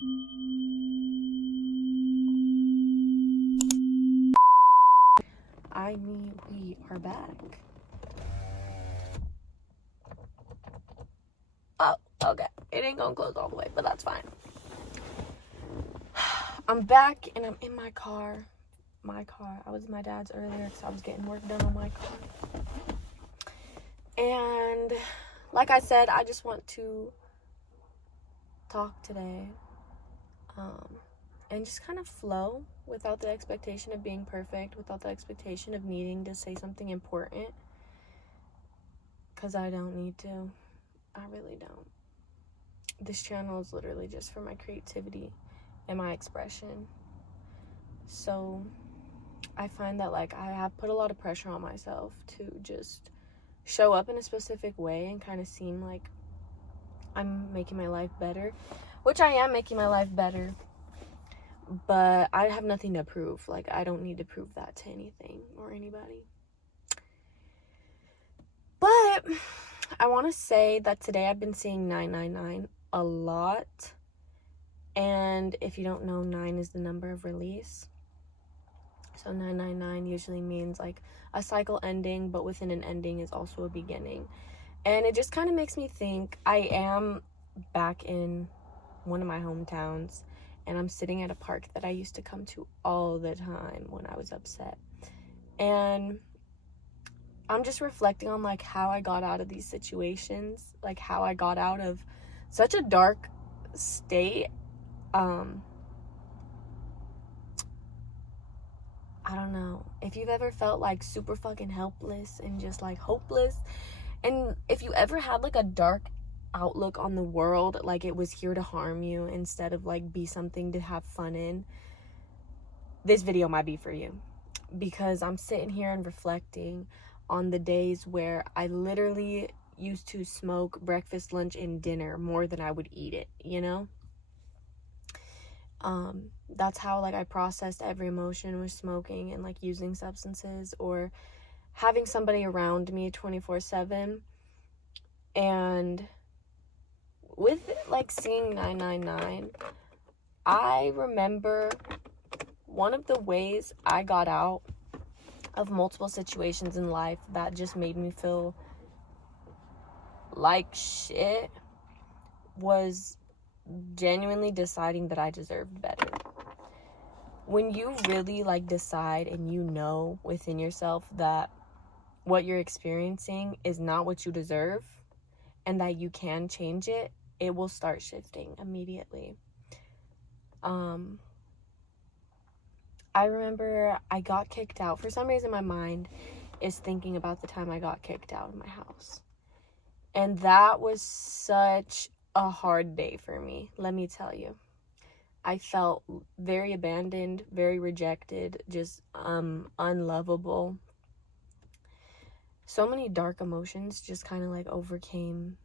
We are back. Oh, okay. It ain't gonna close all the way, but that's fine. I'm back and I'm in my car. I was in my dad's earlier because I was getting work done on my car. And like I said, I just want to talk today. And just kind of flow without the expectation of being perfect, without the expectation of needing to say something important. Because I don't need to. I really don't. This channel is literally just for my creativity and my expression. So I find that like I have put a lot of pressure on myself to just show up in a specific way and kind of seem like I'm making my life better, which I am making my life better, but I have nothing to prove. Like, I don't need to prove that to anything or anybody. But I want to say that today I've been seeing 999 a lot. And if you don't know, 9 is the number of release. So 999 usually means like a cycle ending, but within an ending is also a beginning. And it just kind of makes me think. I am back in one of my hometowns, and I'm sitting at a park that I used to come to all the time when I was upset. And I'm just reflecting on like how I got out of these situations, like how I got out of such a dark state. I don't know if you've ever felt like super fucking helpless and just like hopeless, and if you ever had like a dark outlook on the world, like it was here to harm you instead of like be something to have fun in, this video might be for you. Because I'm sitting here and reflecting on the days where I literally used to smoke breakfast, lunch, and dinner more than I would eat it, you know? That's how like I processed every emotion, was smoking and like using substances or having somebody around me 24/7. And with like seeing 999, I remember one of the ways I got out of multiple situations in life that just made me feel like shit was genuinely deciding that I deserved better. When you really like decide and you know within yourself that what you're experiencing is not what you deserve and that you can change it, it will start shifting immediately. I remember I got kicked out. For some reason, my mind is thinking about the time I got kicked out of my house. And that was such a hard day for me, let me tell you. I felt very abandoned, very rejected, just unlovable. So many dark emotions just kind of like overcame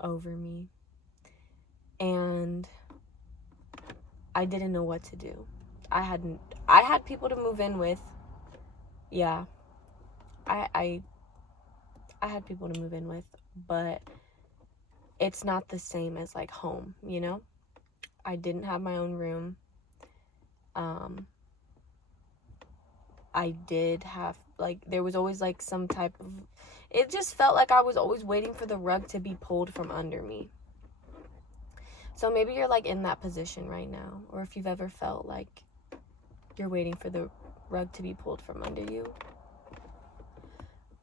over me. And I didn't know what to do. I had people to move in with. Yeah. I had people to move in with, but it's not the same as like home, you know? I didn't have my own room. I did have like, there was always like some type of, it just felt like I was always waiting for the rug to be pulled from under me. So maybe you're like in that position right now, or if you've ever felt like you're waiting for the rug to be pulled from under you.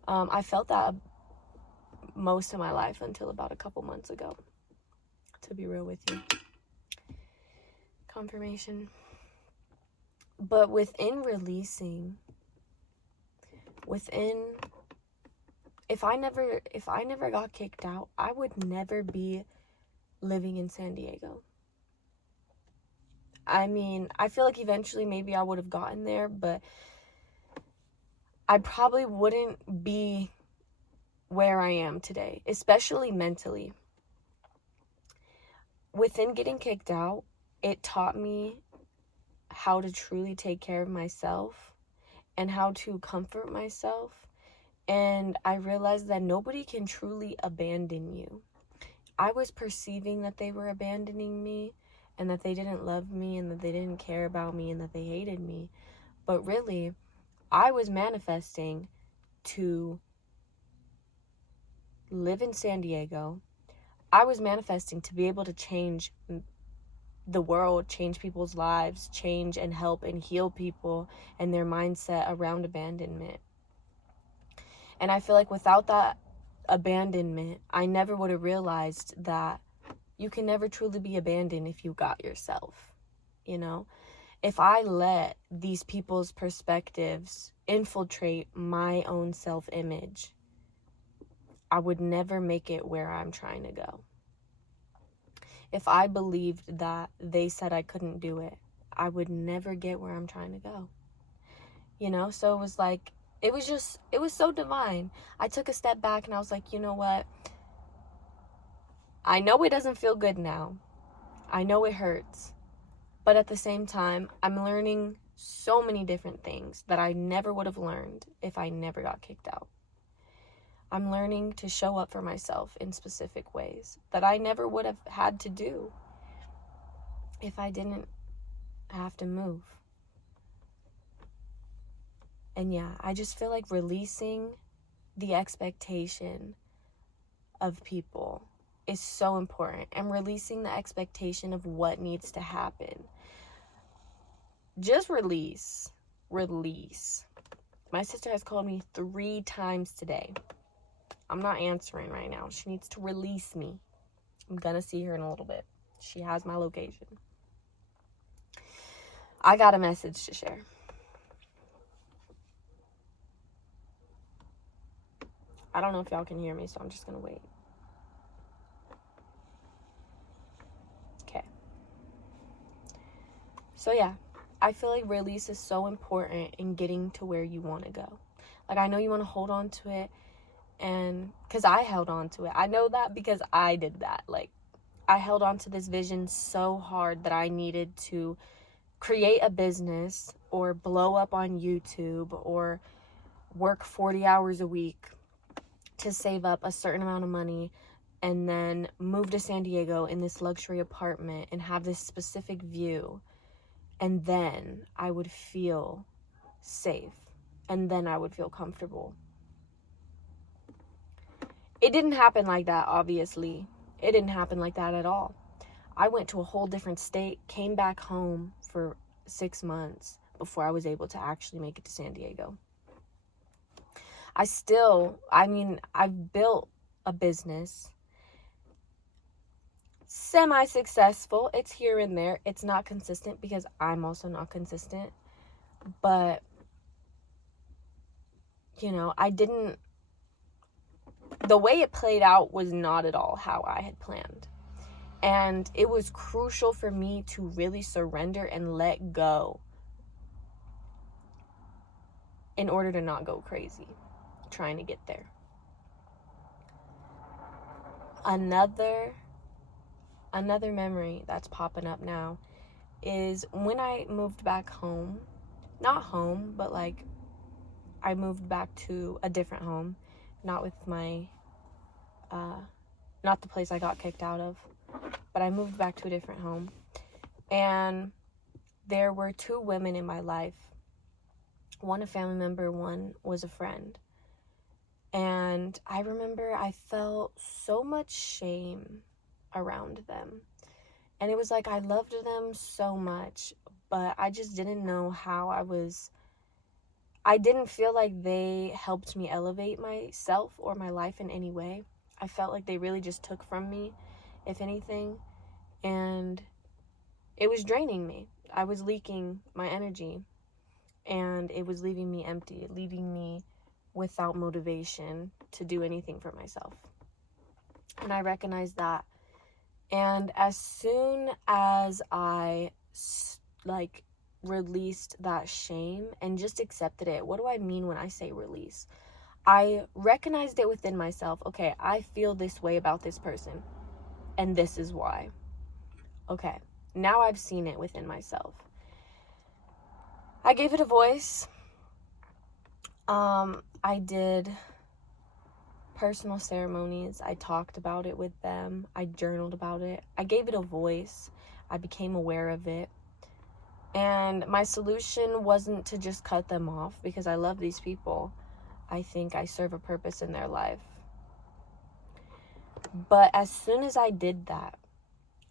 I felt that most of my life until about a couple months ago, to be real with you. Confirmation. But within releasing, if I never got kicked out, I would never be living in San Diego. I mean, I feel like eventually maybe I would have gotten there, but I probably wouldn't be where I am today, especially mentally. Within getting kicked out, it taught me how to truly take care of myself and how to comfort myself. And I realized that nobody can truly abandon you. I was perceiving that they were abandoning me, and that they didn't love me and that they didn't care about me and that they hated me. But really, I was manifesting to live in San Diego. I was manifesting to be able to change the world, change people's lives, change and help and heal people and their mindset around abandonment. And I feel like without that abandonment, I never would have realized that you can never truly be abandoned if you got yourself, you know? If I let these people's perspectives infiltrate my own self-image, I would never make it where I'm trying to go. If I believed that they said I couldn't do it, I would never get where I'm trying to go. You know, so it was like, it was so divine. I took a step back and I was like, you know what? I know it doesn't feel good now. I know it hurts. But at the same time, I'm learning so many different things that I never would have learned if I never got kicked out. I'm learning to show up for myself in specific ways that I never would have had to do if I didn't have to move. And yeah, I just feel like releasing the expectation of people is so important, and releasing the expectation of what needs to happen. Just release. My sister has called me 3 times today. I'm not answering right now. She needs to release me. I'm gonna see her in a little bit. She has my location. I got a message to share. I don't know if y'all can hear me, so I'm just gonna wait. Okay. So yeah, I feel like release is so important in getting to where you want to go. Like, I know you want to hold on to it, and because I held on to it. I know that because I did that. Like, I held on to this vision so hard that I needed to create a business or blow up on YouTube or work 40 hours a week to save up a certain amount of money and then move to San Diego in this luxury apartment and have this specific view. And then I would feel safe. And then I would feel comfortable. It didn't happen like that, obviously. It didn't happen like that at all. I went to a whole different state, came back home for 6 months before I was able to actually make it to San Diego. I've built a business. Semi-successful. It's here and there. It's not consistent because I'm also not consistent. But, you know, the way it played out was not at all how I had planned. And it was crucial for me to really surrender and let go in order to not go crazy trying to get there. Another memory that's popping up now is when I moved back home. Not home, but like I moved back to a different home, not with my not the place I got kicked out of, but I moved back to a different home. And there were 2 women in my life. One a family member, one was a friend. And I remember I felt so much shame around them. And it was like I loved them so much, but I just didn't know how I didn't feel like they helped me elevate myself or my life in any way. I felt like they really just took from me, if anything. And it was draining me. I was leaking my energy. And it was leaving me empty, leaving me without motivation to do anything for myself. And I recognized that. And as soon as I released that shame and just accepted it. What do I mean when I say release? I recognized it within myself. Okay, I feel this way about this person, and this is why. Okay, now I've seen it within myself. I gave it a voice. I did personal ceremonies. I talked about it with them. I journaled about it. I gave it a voice. I became aware of it. And my solution wasn't to just cut them off, because I love these people. I think I serve a purpose in their life. But as soon as I did that,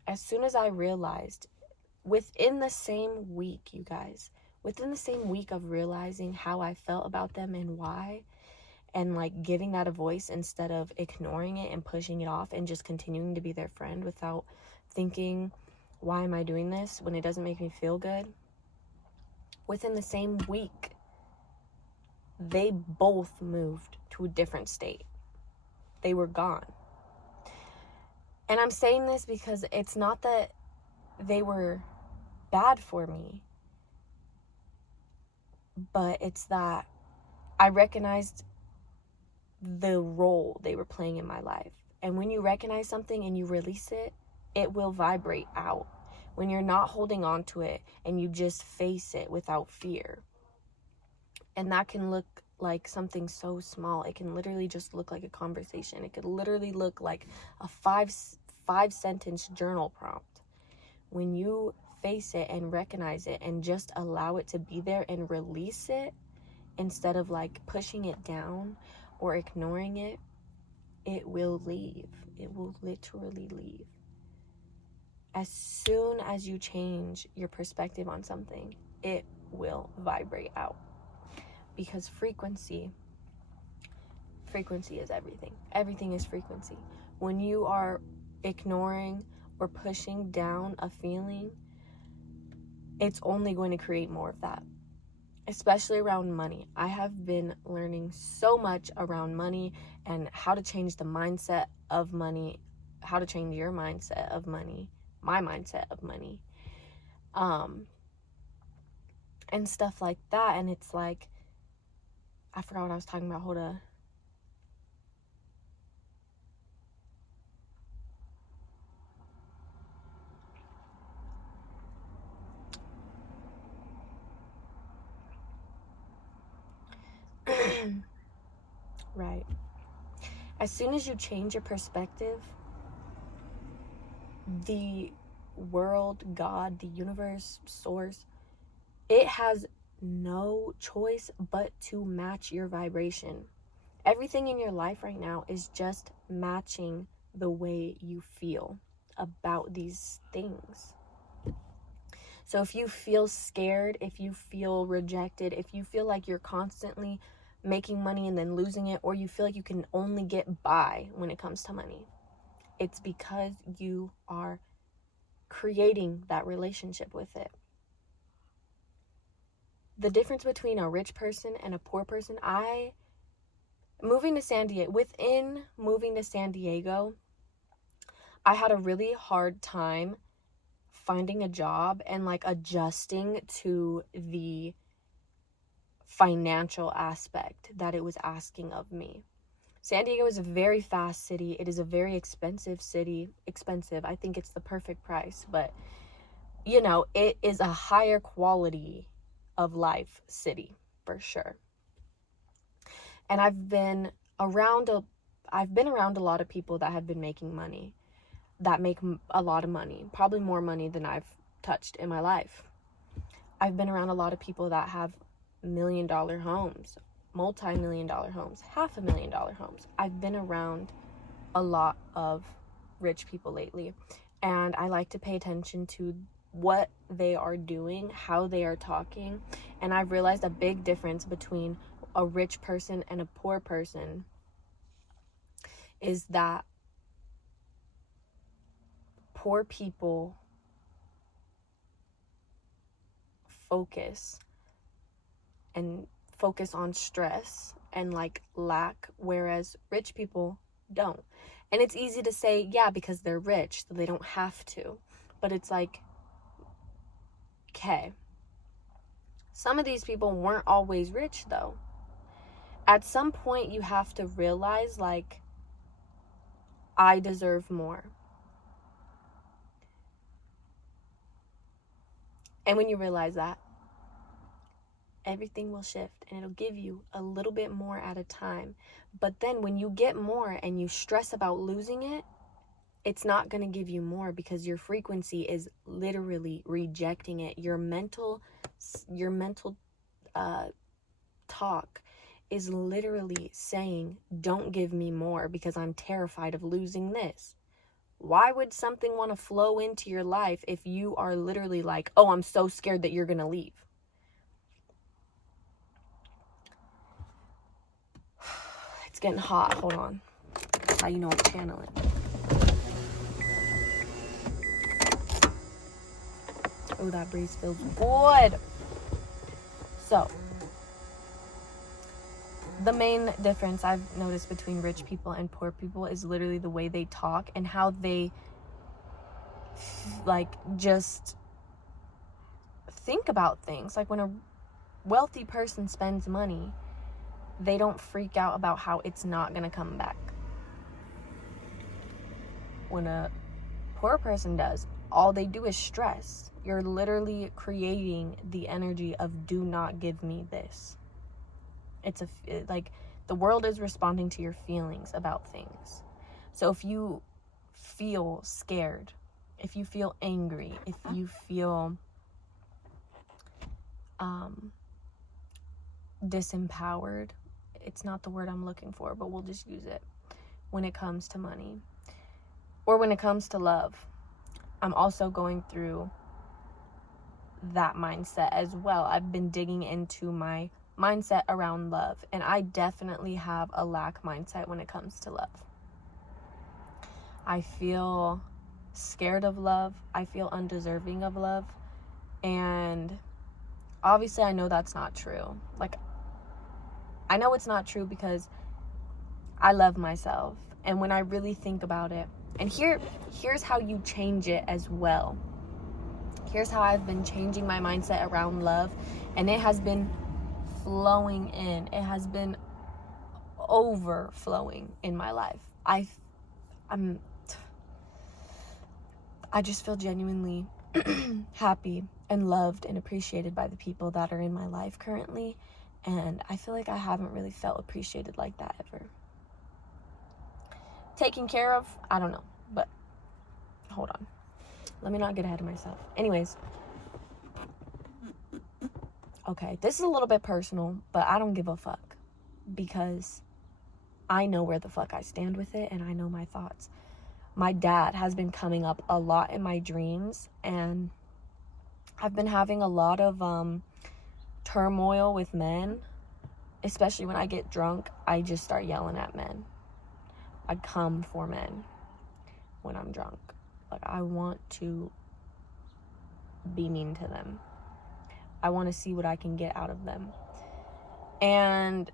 as soon as I realized, within the same week, you guys, within the same week of realizing how I felt about them and why, and like giving that a voice instead of ignoring it and pushing it off and just continuing to be their friend without thinking, why am I doing this when it doesn't make me feel good? Within the same week, they both moved to a different state. They were gone. And I'm saying this because it's not that they were bad for me, but it's that I recognized the role they were playing in my life. And when you recognize something and you release it, it will vibrate out. When you're not holding on to it and you just face it without fear. And that can look like something so small. It can literally just look like a conversation. It could literally look like a five sentence journal prompt. When you face it and recognize it and just allow it to be there and release it, instead of like pushing it down or ignoring it, it will leave. It will literally leave. As soon as you change your perspective on something, it will vibrate out. Because frequency is everything. Everything is frequency. When you are ignoring or pushing down a feeling, it's only going to create more of that. Especially around money. I have been learning so much around money and how to change the mindset of money, how to change your mindset of money, my mindset of money, and stuff like that. And it's like, I forgot what I was talking about. Hold on. Right. As soon as you change your perspective, the world, God, the universe, source, it has no choice but to match your vibration. Everything in your life right now is just matching the way you feel about these things. So if you feel scared, if you feel rejected, if you feel like you're constantly making money and then losing it, or you feel like you can only get by when it comes to money, it's because you are creating that relationship with it. The difference between a rich person and a poor person, within moving to San Diego, I had a really hard time finding a job and like adjusting to the financial aspect that it was asking of me. San Diego is a very fast city. It is a very expensive city. I think it's the perfect price, but you know, it is a higher quality of life city for sure. And I've been around a lot of people that have been making money, that make a lot of money, probably more money than I've touched in my life. I've been around a lot of people that have $1 million homes, multi-million-dollar homes, $500,000 homes. I've been around a lot of rich people lately, and I like to pay attention to what they are doing, how they are talking, and I've realized a big difference between a rich person and a poor person is that poor people focus on stress and like lack, whereas rich people don't. And it's easy to say, yeah, because they're rich, so they don't have to. But it's like, okay, some of these people weren't always rich though. At some point you have to realize, like, I deserve more. And when you realize that, everything will shift and it'll give you a little bit more at a time. But then when you get more and you stress about losing it, it's not going to give you more because your frequency is literally rejecting it. Your mental talk is literally saying, don't give me more because I'm terrified of losing this. Why would something want to flow into your life if you are literally like, oh, I'm so scared that you're going to leave? It's getting hot. Hold on. That's how you know I'm channeling. Oh, that breeze feels good. So, the main difference I've noticed between rich people and poor people is literally the way they talk and how they like just think about things. Like when a wealthy person spends money, they don't freak out about how it's not going to come back. When a poor person does, all they do is stress. You're literally creating the energy of do not give me this. It's like the world is responding to your feelings about things. So if you feel scared, if you feel angry, if you feel disempowered, it's not the word I'm looking for, but we'll just use it when it comes to money or when it comes to love. I'm also going through that mindset as well. I've been digging into my mindset around love, and I definitely have a lack mindset when it comes to love. I feel scared of love. I feel undeserving of love. And obviously I know that's not true. Like, I know it's not true because I love myself. And when I really think about it, and here's how you change it as well. Here's how I've been changing my mindset around love, and it has been flowing in. It has been overflowing in my life. I just feel genuinely happy and loved and appreciated by the people that are in my life currently, and I feel like I haven't really felt appreciated like that ever. Taken care of, I don't know, but hold on. Let me not get ahead of myself. Anyways, okay, this is a little bit personal, but I don't give a fuck because I know where the fuck I stand with it, and I know my thoughts. My dad has been coming up a lot in my dreams, and I've been having a lot of turmoil with men, especially when I get drunk. I just start yelling at men. I come for men when I'm drunk. Like, I want to be mean to them. I want to see what I can get out of them. And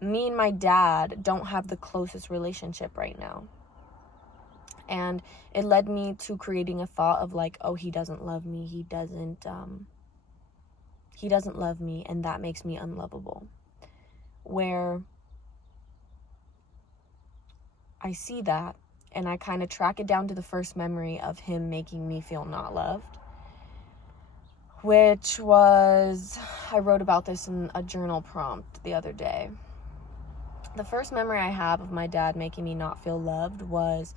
me and my dad don't have the closest relationship right now. And it led me to creating a thought of like, oh, he doesn't love me. He doesn't love me, and that makes me unlovable. Where I see that, and I kind of track it down to the first memory of him making me feel not loved, which was, I wrote about this in a journal prompt the other day. The first memory I have of my dad making me not feel loved was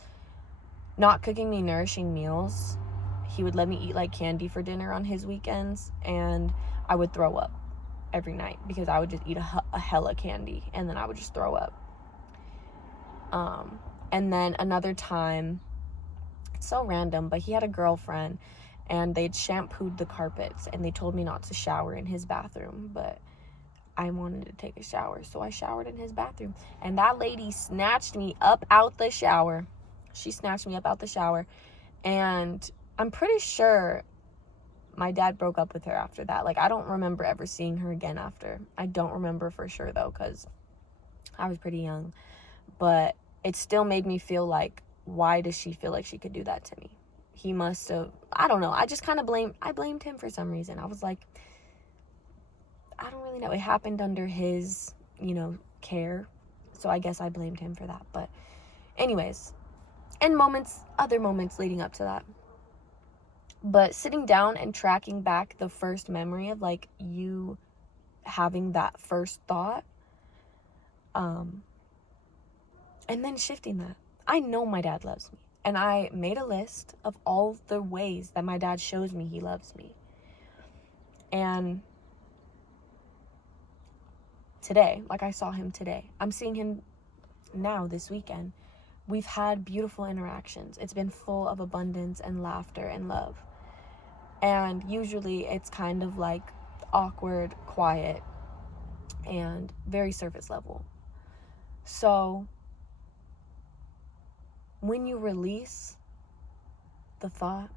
not cooking me nourishing meals. He would let me eat like candy for dinner on his weekends, and I would throw up every night because I would just eat a hella candy, and then I would just throw up. And then another time, it's so random, but he had a girlfriend, and they'd shampooed the carpets, and they told me not to shower in his bathroom, but I wanted to take a shower, so I showered in his bathroom, and that lady snatched me up out the shower. She snatched me up out the shower, and I'm pretty sure my dad broke up with her after that. Like, I don't remember ever seeing her again after. I don't remember for sure, though, because I was pretty young, but it still made me feel like, why does she feel like she could do that to me? He must have, I don't know. I just kind of blamed him for some reason. I was like, I don't really know. It happened under his, care. So I guess I blamed him for that. But anyways, and other moments leading up to that. But sitting down and tracking back the first memory of like you having that first thought, and then shifting that. I know my dad loves me. And I made a list of all the ways that my dad shows me he loves me. And today, like I saw him today, I'm seeing him now this weekend. We've had beautiful interactions. It's been full of abundance and laughter and love. And usually it's kind of like awkward, quiet, and very surface level. So when you release the thought,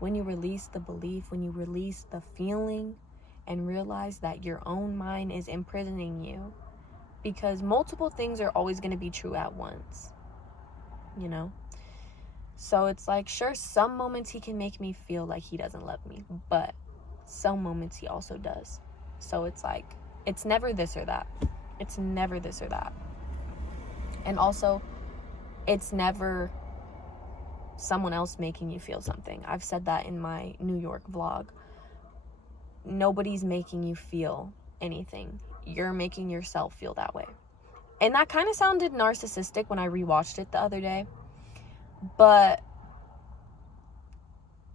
when you release the belief, when you release the feeling, and realize that your own mind is imprisoning you, because multiple things are always going to be true at once, you know? So it's like, sure, some moments he can make me feel like he doesn't love me, but some moments he also does. So it's like, it's never this or that. It's never this or that. And also, it's never someone else making you feel something. I've said that in my New York vlog. Nobody's making you feel anything. You're making yourself feel that way. And that kind of sounded narcissistic when I rewatched it the other day. But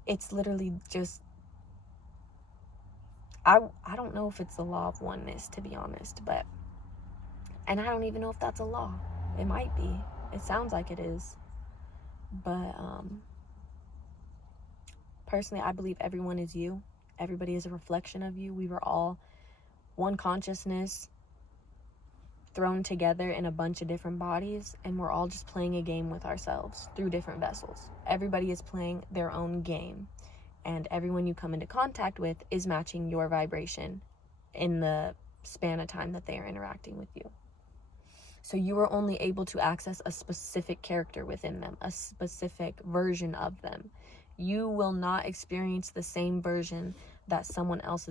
it's literally just, I don't know if it's the law of oneness, to be honest. And I don't even know if that's a law. It might be. It sounds like it is. But personally, I believe everyone is you. Everybody is a reflection of you. We were all one consciousness thrown together in a bunch of different bodies, and we're all just playing a game with ourselves through different vessels. Everybody is playing their own game, and everyone you come into contact with is matching your vibration in the span of time that they are interacting with you. So you are only able to access a specific character within them, a specific version of them. You will not experience the same version that someone else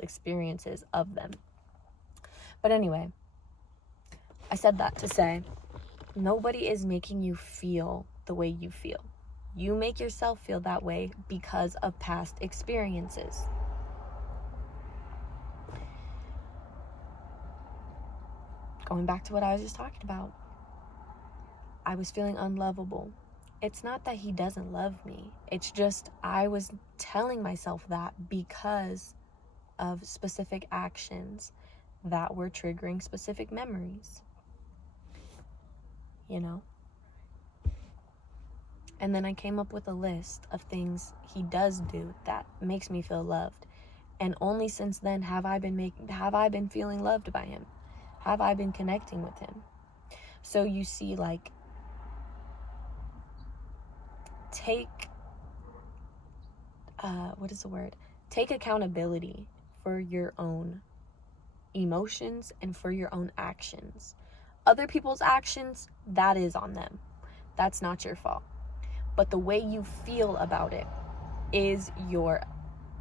experiences of them. But anyway, I said that to say, nobody is making you feel the way you feel. You make yourself feel that way because of past experiences. Going back to what I was just talking about, I was feeling unlovable. It's not that he doesn't love me. It's just I was telling myself that because of specific actions that were triggering specific memories. You know? And then I came up with a list of things he does do that makes me feel loved. And only since then have I been feeling loved by him. Have I been connecting with him? So you see, like, take accountability for your own emotions and for your own actions. Other people's actions, that is on them. That's not your fault. But the way you feel about it is your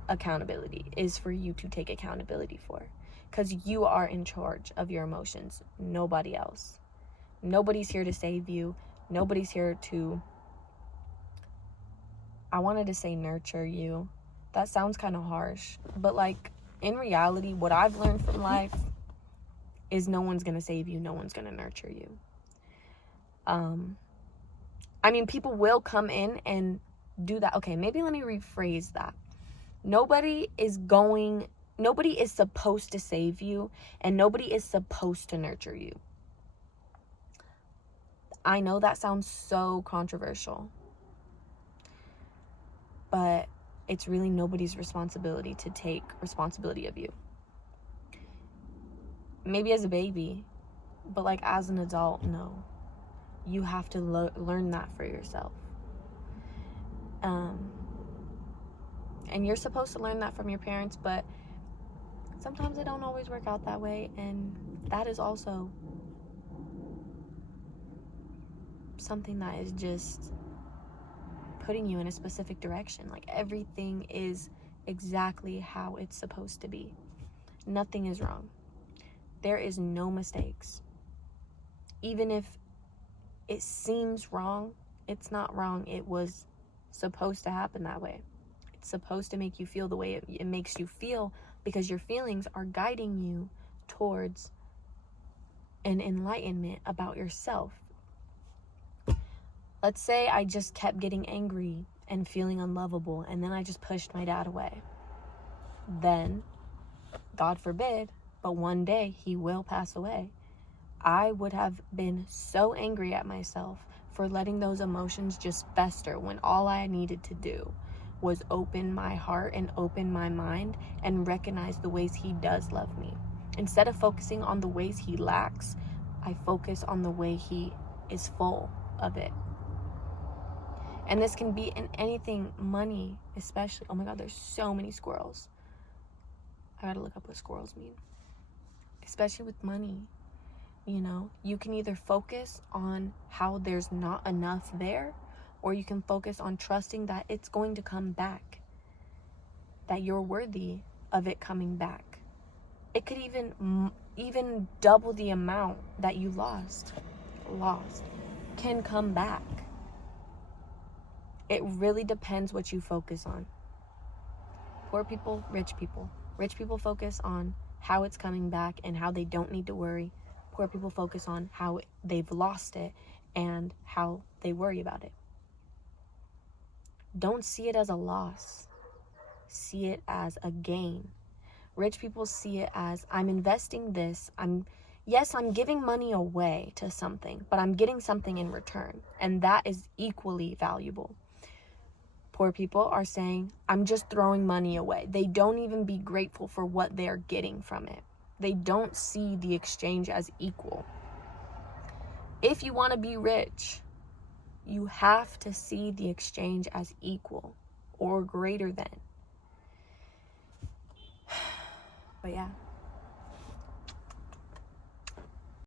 accountability, is for you to take accountability for. Because you are in charge of your emotions, nobody else. Nobody's here to save you. Nobody's here to, I wanted to say nurture you. That sounds kind of harsh. But like, in reality, what I've learned from life is no one's going to save you. No one's going to nurture you. I mean, people will come in and do that. Okay, maybe let me rephrase that. Nobody is supposed to save you, and nobody is supposed to nurture you. I know that sounds so controversial, but it's really nobody's responsibility to take responsibility of you. Maybe as a baby, but like as an adult, no. You have to learn that for yourself. And you're supposed to learn that from your parents, but sometimes it don't always work out that way, and that is also something that is just putting you in a specific direction. Like, everything is exactly how it's supposed to be. Nothing is wrong. There is no mistakes. Even if it seems wrong, it's not wrong. It was supposed to happen that way. It's supposed to make you feel the way it makes you feel, because your feelings are guiding you towards an enlightenment about yourself. Let's say I just kept getting angry and feeling unlovable, and then I just pushed my dad away. Then, God forbid, but one day he will pass away. I would have been so angry at myself for letting those emotions just fester when all I needed to do was open my heart and open my mind and recognize the ways he does love me. Instead of focusing on the ways he lacks, I focus on the way he is full of it. And this can be in anything, money especially. Oh my God, there's so many squirrels. I gotta look up what squirrels mean. Especially with money. You know, you can either focus on how there's not enough there, or you can focus on trusting that it's going to come back, that you're worthy of it coming back. It could even double the amount that you lost can come back. It really depends what you focus on. Poor people, rich people. Rich people focus on how it's coming back and how they don't need to worry. Poor people focus on how they've lost it and how they worry about it. Don't see it as a loss. See it as a gain. Rich people see it as, I'm investing this. I'm giving money away to something, but I'm getting something in return. And that is equally valuable. Poor people are saying, I'm just throwing money away. They don't even be grateful for what they're getting from it. They don't see the exchange as equal. If you want to be rich, you have to see the exchange as equal or greater than. But yeah.